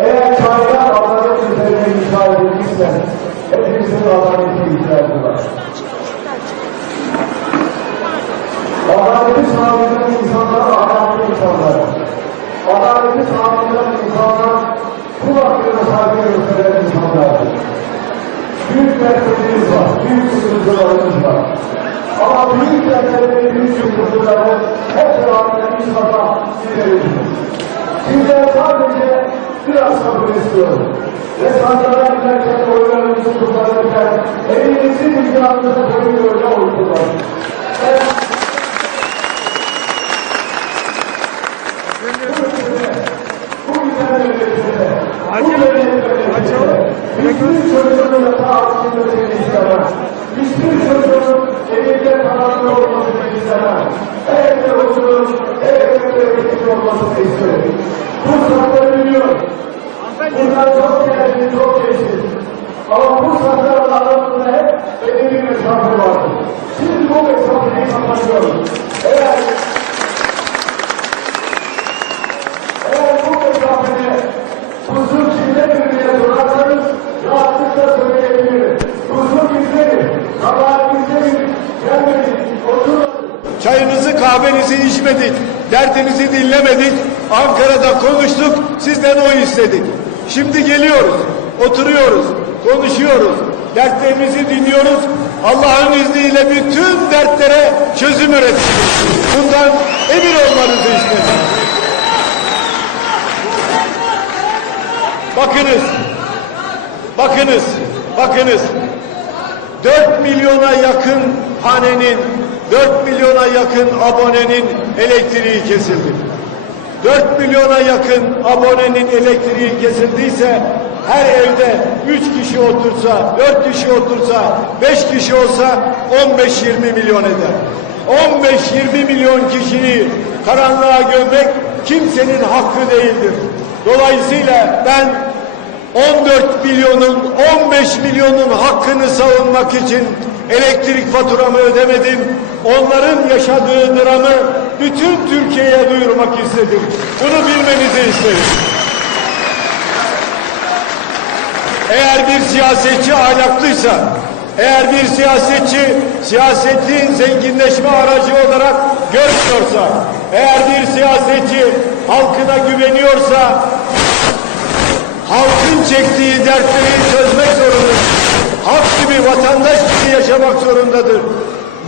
Eğer çaylar adalet üzerine inşa edilmişse, hepimizin adalete ihtiyacı var. Adaleti sağlayan insanlar ahlaklı insanlar. Adaleti sağlayan insanlar kul hakkına saygı gösteren insanlardır. Büyük dertlerimiz var, büyük sıkıntılarımız var. Ama büyük dertleri, büyük sıkıntıları hep beraber kafa gideriz. Sizden sadece biraz sabır istiyorum. Ve sandığa giderken oylarınızı kullanırken elinizi vicdanınıza koyun öyle memlekette hiçbir çocuğun da tahakkümünü istemem. Hiçbir çocuğun evinde kalanlı olmasını istemem. Evde oturur, evde eğitim olmasını isterim. Bu sakları biliyorum. Bunlar çok değerli, çok geçti. Ama bu sakların arasında hep belli bir mesafe vardır. Şimdi bu mesafeyi kapatıyorum. Eğer eğer bu mesafede huzur kimdedir diye sorarsanız rahatlıkla söyleyebilirim. Huzur bizdedir, kabahat bizdedir, Çayınızı kahvenizi içmedik, derdinizi dinlemedik, Ankara'da konuştuk, sizden oy istedik. Şimdi geliyoruz, oturuyoruz, konuşuyoruz, dertlerimizi dinliyoruz. Allah'ın izniyle bütün dertlere çözüm üreteceğiz. Bundan emin olmanızı istedim. Bakınız, bakınız, bakınız. 4 milyona yakın hanenin, 4 milyona yakın abonenin elektriği kesildi. 4 milyona yakın abonenin elektriği kesildiyse her evde 3 kişi otursa, 4 kişi otursa, 5 kişi olsa 15-20 milyon eder. 15-20 milyon kişiyi karanlığa gömmek kimsenin hakkı değildir. Dolayısıyla ben 14 milyonun 15 milyonun hakkını savunmak için elektrik faturamı ödemedim. Onların yaşadığı dramı bütün Türkiye'ye duyurmak istedim. Bunu bilmenizi isterim. Eğer bir siyasetçi ahlaklıysa, eğer bir siyasetçi siyaseti zenginleşme aracı olarak görmüyorsa, eğer bir siyasetçi halkına güveniyorsa, halkın çektiği dertleri çözmek zorundadır. Halk gibi, vatandaş gibi yaşamak zorundadır.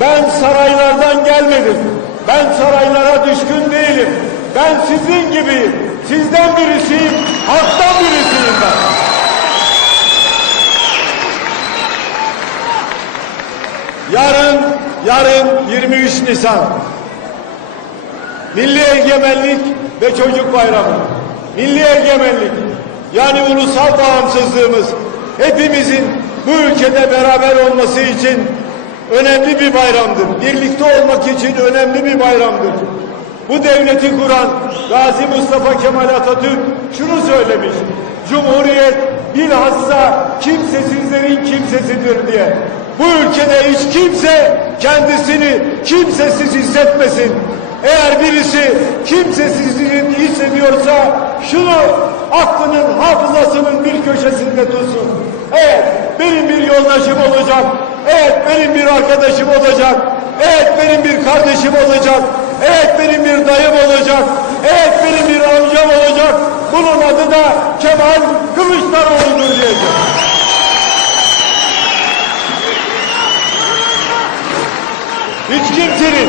Ben saraylardan gelmedim. Ben saraylara düşkün değilim. Ben sizin gibi, sizden birisiyim, halktan birisiyim ben. Yarın, yarın 23 Nisan. Milli Egemenlik ve Çocuk Bayramı. Milli Egemenlik yani ulusal bağımsızlığımız hepimizin bu ülkede beraber olması için önemli bir bayramdır. Birlikte olmak için önemli bir bayramdır. Bu devleti kuran Gazi Mustafa Kemal Atatürk şunu söylemiş. Cumhuriyet bilhassa kimsesizlerin kimsesidir diye. Bu ülkede hiç kimse kendisini kimsesiz hissetmesin. Eğer birisi kimsesizliğini hissediyorsa şunu aklının hafızasının bir köşesinde tutsun. Evet benim bir yoldaşım olacak. Evet benim bir arkadaşım olacak. Evet benim bir kardeşim olacak. Evet benim bir dayım olacak. Evet benim bir amcam olacak. Bunun adı da Kemal Kılıçdaroğlu'dur diyecek. Hiç kimsenin,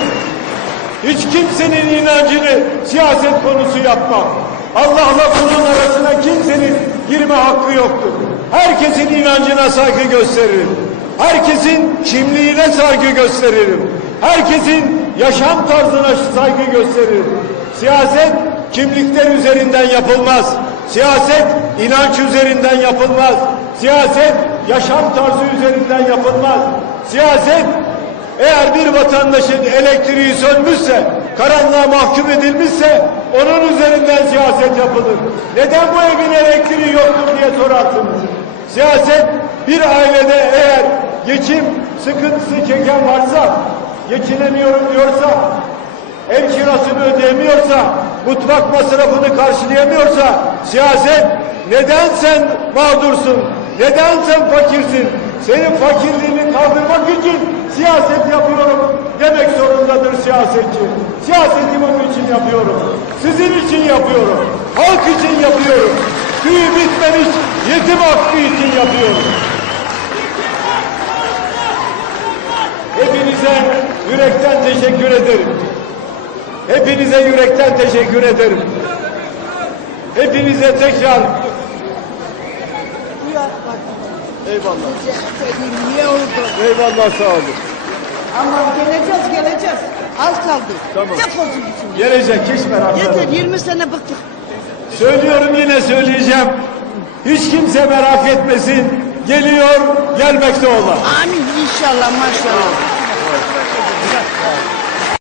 hiç kimsenin inancını siyaset konusu yapmam. Allah'la kulun arasına kimsenin girme hakkı yoktur. Herkesin inancına saygı gösteririm. Herkesin kimliğine saygı gösteririm. Herkesin yaşam tarzına saygı gösteririm. Siyaset kimlikler üzerinden yapılmaz. Siyaset inanç üzerinden yapılmaz. Siyaset yaşam tarzı üzerinden yapılmaz. Siyaset eğer bir vatandaşın elektriği sönmüşse, karanlığa mahkum edilmişse onun üzerinden siyaset yapılır. Neden bu evin elektriği yoktur diye sorarsınız. Siyaset bir ailede eğer geçim sıkıntısı çeken varsa geçinemiyorum diyorsa, ev kirasını ödeyemiyorsa, mutfak masrafını karşılayamıyorsa, siyaset neden sen mağdursun, neden sen fakirsin, senin fakirliğini kaldırmak için siyaset yapıyorum demek zorundadır siyasetçi. Siyaseti bunun için yapıyorum. Sizin için yapıyorum. Halk için yapıyorum. Tüyü bitmemiş yetim hakkı için yapıyorum. Hepinize yürekten teşekkür ederim. Hepinize yürekten teşekkür ederim. Hepinize tekrar Eyvallah. Niye oldu? Eyvallah sağ olun. Ama geleceğiz geleceğiz. Az kaldı. Tamam. Defolsun gitsin. Gelecek hiç merak etme. Yeter 20 sene bıktık. Söylüyorum yine söyleyeceğim. Hiç kimse merak etmesin. Geliyor, gelmekte olan. Amin inşallah maşallah.